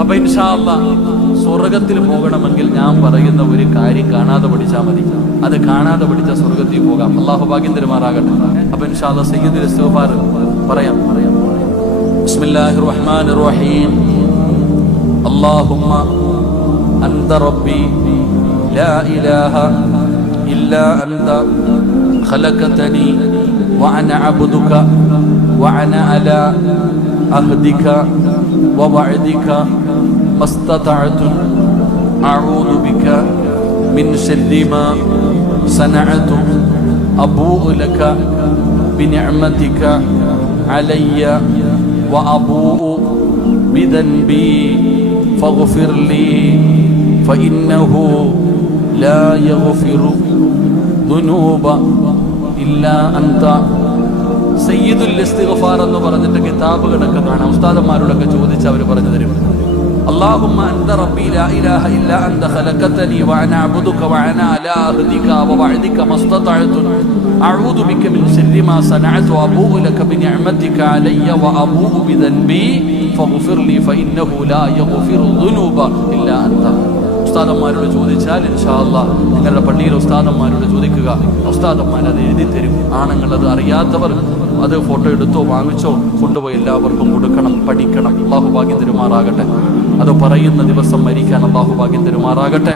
അപ്പൊ ഇൻഷാ അല്ലാഹ് സ്വർഗത്തിൽ പോകണമെങ്കിൽ ഞാൻ പറയുന്ന ഒരു കാര്യം കാണാതെ പഠിച്ചാൽ മതി. അത് കാണാതെ പഠിച്ച സ്വർഗത്തിൽ പോകാം. അള്ളാഹു ഭാഗ്യം തരുമാറാകട്ടെ. അപ്പൊ ഇൻഷാ അല്ലാഹ് സയ്യിദുൽ ഇസ്തിഗ്ഫാർ പറയാം. ബിസ്മില്ലാഹിർ റഹ്മാനിർ റഹീം. അല്ലാഹുമ്മ അൻത റബ്ബി ലാ ഇലാഹ ഇല്ലാ അൻത ഖലഖതനി വഅന അബ്ദുക വഅന അലാ അഹ്ദിക വവഅദിക മസ്തതഅതു അഊദു ബിക മിൻ ശർരി മാ സനഅതു അബൂഉ ലക ബിനിഅമതിക അലയ്യ വഅബൂഉ ബിദൻബി ഫഗ്ഫിർ ലീ ഫഇന്നഹു ലാ യഗ്ഫിറു ദുനൂബ ഇല്ലാ അൻത. സയ്യിദുൽ ഇസ്തിഗ്ഫാർ എന്ന് പറഞ്ഞിട്ട് കിതാബുകളൊക്കെ കാണാം. ഉസ്താദന്മാരോടൊക്കെ ചോദിച്ച് അവർ പറഞ്ഞു തരും. അല്ലാഹുമ്മ അൻത റബ്ബി ലാ ഇലാഹ ഇല്ലാ അൻത ഖലഖതനി വഅന അബ്ദുക വഅന അലാ അഹ്ദിക വവഅദിക മസ്തതഅതു അഊദു ബിക മിൻ ശർരി മാ സനഅതു അബൂഉ ലക ബിനിഅമതിക അലയ്യ വഅബൂഉ ബിദൻബി ഫഗ്ഫിർ ലീ ഫഇന്നഹു ലാ യഗ്ഫിറു ദുനൂബ ഇല്ലാ അൻത. ഉസ്താദന്മാരോട് ചോദിച്ചാൽ ഇൻഷാ അല്ലാഹ് നിങ്ങളുടെ പള്ളിയിൽ ഉസ്താദന്മാരോട് ചോദിക്കുക. ഉസ്താദന്മാർ അത് എഴുതി തരും. ആണുങ്ങൾ അത് അറിയാത്തവർ അത് ഫോട്ടോ എടുത്തോ വാങ്ങിച്ചോ കൊണ്ടുപോയി എല്ലാവർക്കും കൊടുക്കണം, പഠിക്കണം. അല്ലാഹു ഭാഗ്യം തരുമാറാകട്ടെ. അത് പറയുന്ന ദിവസം മരിക്കാൻ അല്ലാഹു ഭാഗ്യം തരുമാറാകട്ടെ.